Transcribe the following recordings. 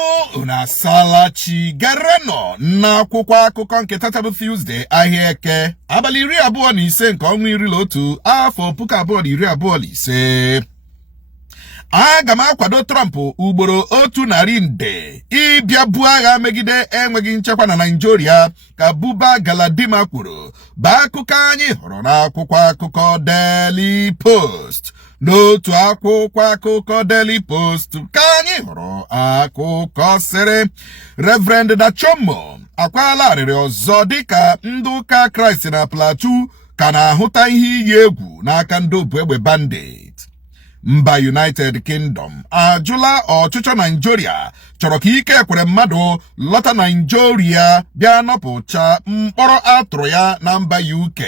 Igbomu una salachi garano na kwukwa akụkọ nke Tatable Tuesday ahịa eke abalị 25 nke ọnwa 11 afọ 2025. Aga m akwado Trump ugboro 100 nde ịbịa buo agha megide enweghị nchekwa na Nigeria ka Buba Galadima kwuru. Bụ akụkọ anyị hụrụ n'akwụkwọ akụkọ Daily Post. N'otu akwụkwọ akụkọ Daily Post ka anyị hụrụ akụkọ sịrị Reverend Dachomo akwala arịrị ọzọ dịka ndị ụka Kraịst na Plateau ka na-ahụta ihe iyi egwu n'aka ndị obu egbe bandit. Mba United Kingdom ajụla ọchịchọ Nigeria chọrọ ka ike ekwere mmadụ lọta Nigeria bịa nọpụcha mkpọrọ atụrụ ya na mba UK.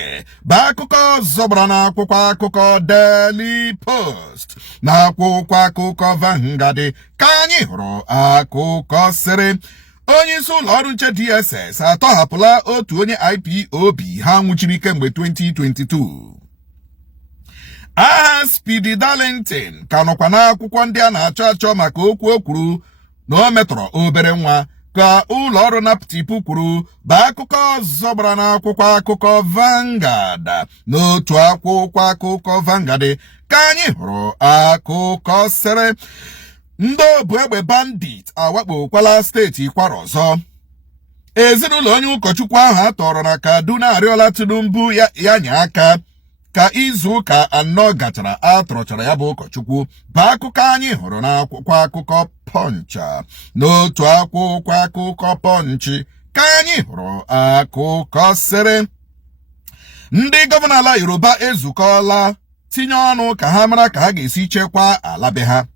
Bụ akụkọ zọbara n'akwụkwọ akụkọ Daily Post na akwụkwọ akụkọ Vanguard ka anyị hụrụ akụkọ sịrị onye isi ụlọ ọrụ nche DSS atọhapụla otu onye IPOB ha nwụchiri kemgbe 2022. Aha Speedy Darlington ka nọkwa n'akwụkwọ ndị a na-achọ achọ maka okwu o kwuru na o metọrọ obere nwa ka ụlọ ọrụ NAPTIP kwuru. Bụ akụkọ zọbara n'akwụkwọ akụkọ Vanguard. N'otu akwụkwọ akụkọ Vanguard ka anyị hụrụ akụkọ sịrị ndị obu egbe bandit awakpokwala steeti Kwara ọzọ. Ezinụlọ onye ụkọchukwu ahụ atọrọ na Kaduna arịọla Tinubu ya nye aka ka izu ụka anọ gachara atọrọchara ya bụ ụkọchukwu. Bụ akụkọ anyị hụrụ n'akwụkwọ akụkọ Punch. N'otu akwụkwọ akụkọ Punch ka anyị hụrụ akụkọ sịrị ndị gọvanọ ala Yoruba ezukọọla tinye ọnụ ka ha mara ka ha ga-esi chekwaa ala be ha.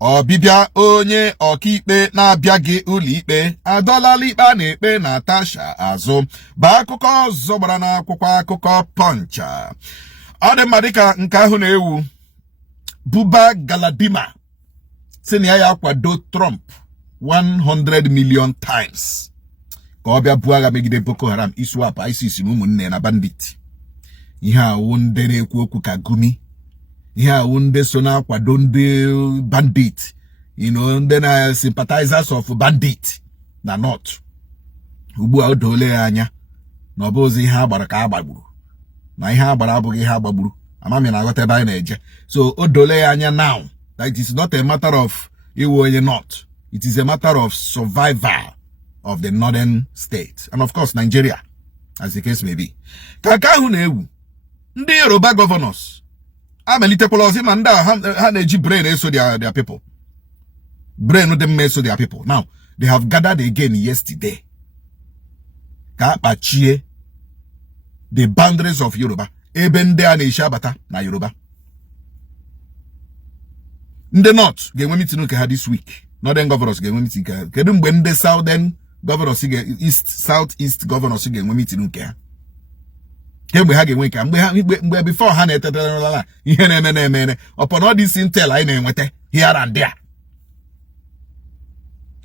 Ọbịbịa onye ọkaikpe na-abịaghị ụlọikpe adọlala ikpe a na-ekpe Natasha azụ. Bụ akụkọ ọzọ gbara n'akwụkwọ akụkọ Punch. Ọ dị mma dịka nke ahụ na-ewu. Buba Galadima sị na ya kwado Trump 100 million times ka ọ bịa buo agha megide Boko Haram, ISWAP, ISIS na ụmụnne na bandit. Ihe awụ ndị na-ekwu okwu ka Gumi. Ihe awụ ndị so na-akwado ndị bandit, ndị na sympathizers of bandit na North. Ugbu a o doole ya anya na ọ bụzi ihe agbara ka agbagburu, na ihe agbara abụghị ihe agbagburu. Amami na-aghọta ebe anyị na-eje. So o doole ya anya now that it is not a matter of iwu onye North. It is a matter of survival of the northern state and of course Nigeria as the case may be. Ka nke ahụ na-ewu ndị Yoruba governors amelitekwala ọzọ ma ndị ha na-eji brain eso their people. Brain dị mma eso their people. Now they have gathered again yesterday ka akpachie the boundaries of Yoruba. Ebe ndị a na-eshi abata na Yoruba. Ndị North ga-enwe meeting nke ha this week. Northern governors ga-enwe meeting nke ha. Kedu mgbe ndị Southern governors Southeast governors ga-enwe meeting nke ha? Kemgbe ha ga-enwe nke ha mgbe before ha na-etetelala ihe na-eme upon all this intel anyị na-enweta here and there.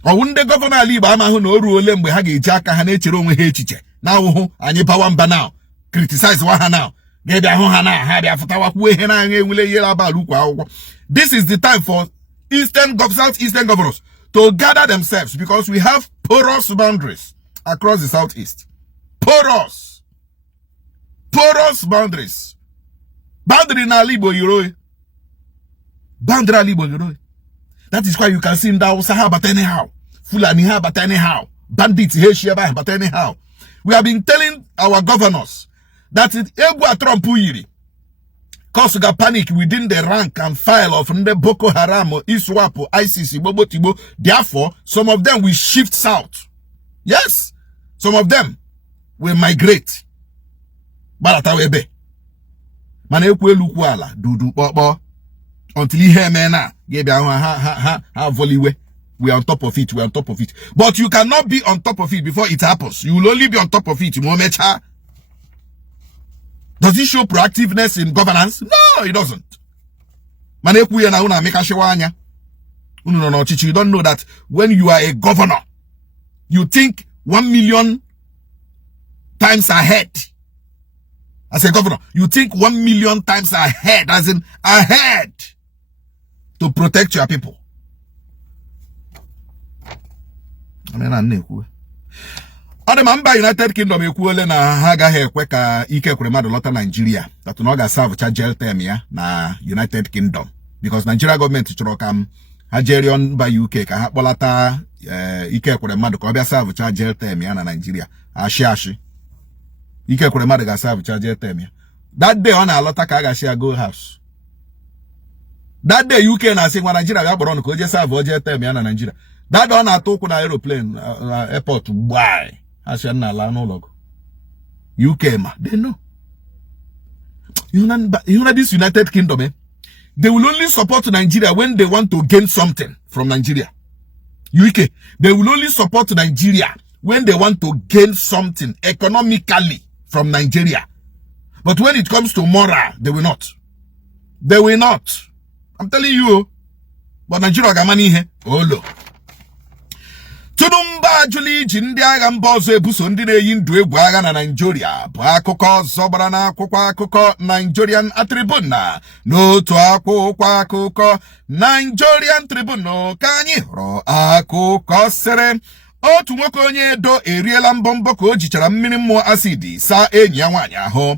Ọwụ ndị gọvanọ ala Igbo amahụ na o ruole mgbe ha ga-eji aka ha na-echere onwe ha echiche na awụhụ anyị bawa mba now, criticize wa ha now, ga-ebịa hụ ha na ha bịa fụtawakwuo ihe na-anya enwele ihe abalị ukwu akwụkwọ. This is the time for Southeastern governors to gather themselves because we have porous boundaries across the Southeast. Porous boundaries. Boundary na Ala Igbo yoro. Boundary Ala Igbo yoro. That is why you can see Ndausa ha but anyhow. Fulani ha but anyhow. Bandits Heshia but anyhow. We have been telling our governors that Egwa Trump yiri cause got panic within the rank and file of the Boko Haram, ISWAP, ISIS, Bobo Tibo. Therefore, some of them will shift south. Yes, some of them will migrate. Baratawebe. Manekwe ala dudu bobo. Until he hear me na. Ha voliwe. We are on top of it. We are on top of it. But you cannot be on top of it before it happens. You will only be on top of it. Does it show proactiveness in governance? No, it doesn't. Manekwe na una meka shewanya. You don't know that when you are a governor, you think 1 million times ahead. As a governor, you think 1 million times ahead, as in ahead, to protect your people. Ọ dị mba United Kingdom ekwuole na ha agaghị ekwe ka ike kwere mmadụ lọta Nigeria that na ọ ga-serve jail term ya na United Kingdom because Nigeria gọọmenti chọrọ ka ha jere mba UK ka ha kpọlata ike kwere mmadụ ka ọ bịa serve jail term ya na Nigeria ashị ike kwere mmadụ ga-serve jail term ya that day ọ na-alọta ka a ga-asị ya go house that day UK na-asị nwa Nigeria bịa kpọrọ ọnụ ka o jee serve jail term ya na Nigeria that day ọ na-atụ ụkwụ na aeroplane airport gbaa asị na ala n'ụlọ UK ma they know you know this United Kingdom they will only support Nigeria when they want to gain something from Nigeria. UK, they will only support Nigeria when they want to gain something economically from Nigeria. But when it comes to moral, they will not. They will not. I'm telling you. But Nigeria got money here. Oh, look. Tunumba Juli Jindia Mbozo Ebuso Ndine Yindu Egwaga na Nigeria. Akụkọ zọbara na akwụkwọ akụkọ Nigerian Tribune. N'otu akwụkwọ akụkọ Nigerian Tribune ka anyị hụrụ akụkọ sere otu nwoke onye Edo eriela mbọmbọ ka o jichara mmiri mmụọ asidi saa enyi ya nwaanyị ahụ.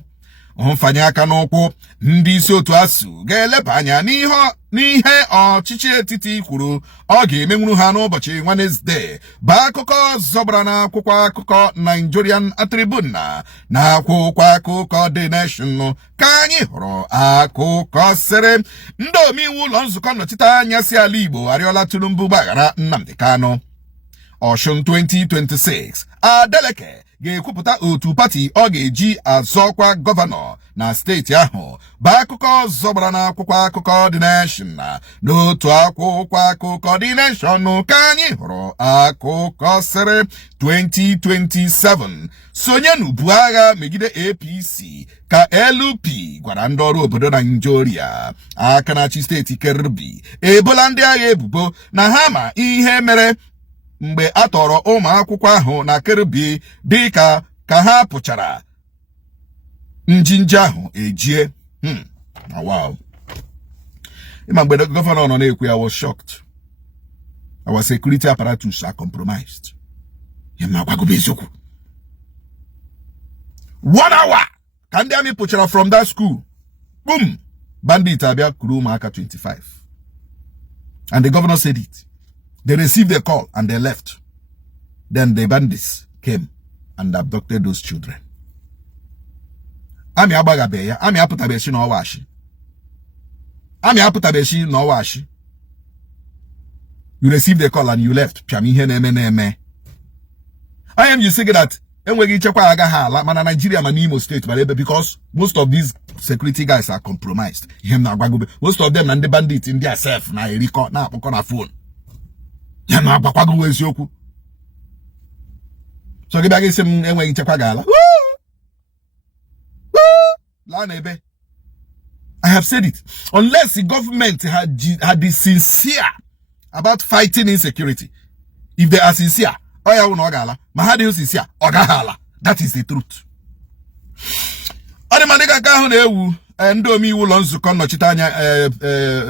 Mfanye aka n'ụkwụ ndị isi otu asụ ga-eleba anya n'ihe ọchịchị etiti kwuru ọ ga-emenwuru ha n'ụbọchị Wednesday bụ akụkọ zọbara na akwụkwọ akụkọ Nigerian Tribune na akwụkwọ akụkọ The Nation ka anyị hụrụ akụkọ sere ndị omeiwu ụlọ nzukọ nnọchiteanya si ala Igbo arịọla Tinubu gbaghara Nnamdi Kanu. Ọshụn 2026 Adeleke ga-ekwupụta otu pati ọ ga-eji azọkwa gọvanọ na steeti ahụ bụ akụkọ zọbara na akwụkwọ akụkọ The Nation n'otu akwụkwọ akụkọ The Nation ka anyị hụrụ akụkọ sịrị 2027 sonye n'ubu agha megide APC ka LP gwara ndị ọrụ obodo Nigeria. Aka na-achị steeti Kebbi ebola ndị agha ebubo na ha ma ihe mere mgbe a tọrọ ụmụ akwụkwọ ahụ na Kebbi dị ka ha pụchara njinji ahụ ejie. Wow. Ịma mgbe gọvanọ nọ na-ekwu ya was shocked. Our security apparatus are compromised. Ịma gwagobe eziokwu. 1 hour ka ndị amị pụchara from that school. Boom! Bandit abịa kuru ụmụaka 25. And the governor said it. They received the call and they left. Then the bandits came and abducted those children. Ami abagabe ya, ami aputabeshi no washi. Ami aputabeshi no washi. You received the call and you left. Piami neme. I am you saying that enwegi chekwa agaghị ala mana Nigeria ma Imo State but because most of these security guys are compromised. Most of them and the bandits in their self na eriko na akpọkọ na phone. Ya na agbakwago eziokwu. So gị bịa gị sị m enweghị nchekwa ga-ala. La na ebe. I have said it. Unless the government had been sincere about fighting insecurity. If they are sincere, oya wu na ọ ga-ala. Ma ha dị sincere, ọ gaghị ala. That is the truth. Ọ dị mandị ka ahụ na-ewu ndị omeiwu ụlọ nzukọ nnọchiteanya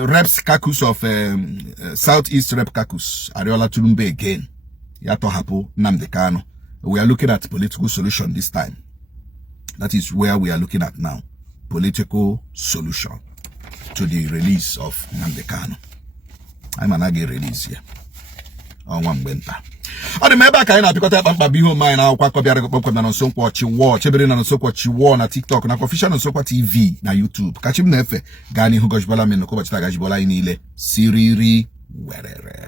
reps caucus of Southeast Rep caucus arịọla Tinubu again ya tọhapụ Nnamdi Kanu. We are looking at political solution this time. That is where we are looking at now. Political solution to the release of Nnamdi Kanu. I'm an age release here. On one winter. Ọ dị ebe ka anyị na-apịkọta mkpa bụ ihe omenye na akwụkwọ akọ bịara kpọmkwem na Nsokwa Chiwo chebere na Nsokwa Chiwo na TikTok na official Nsokwa TV na YouTube. Kachi m na-efe gaa n'ihu gọjibọla m n'ụbọchị taa gọjibọla anyị niile siriri werere.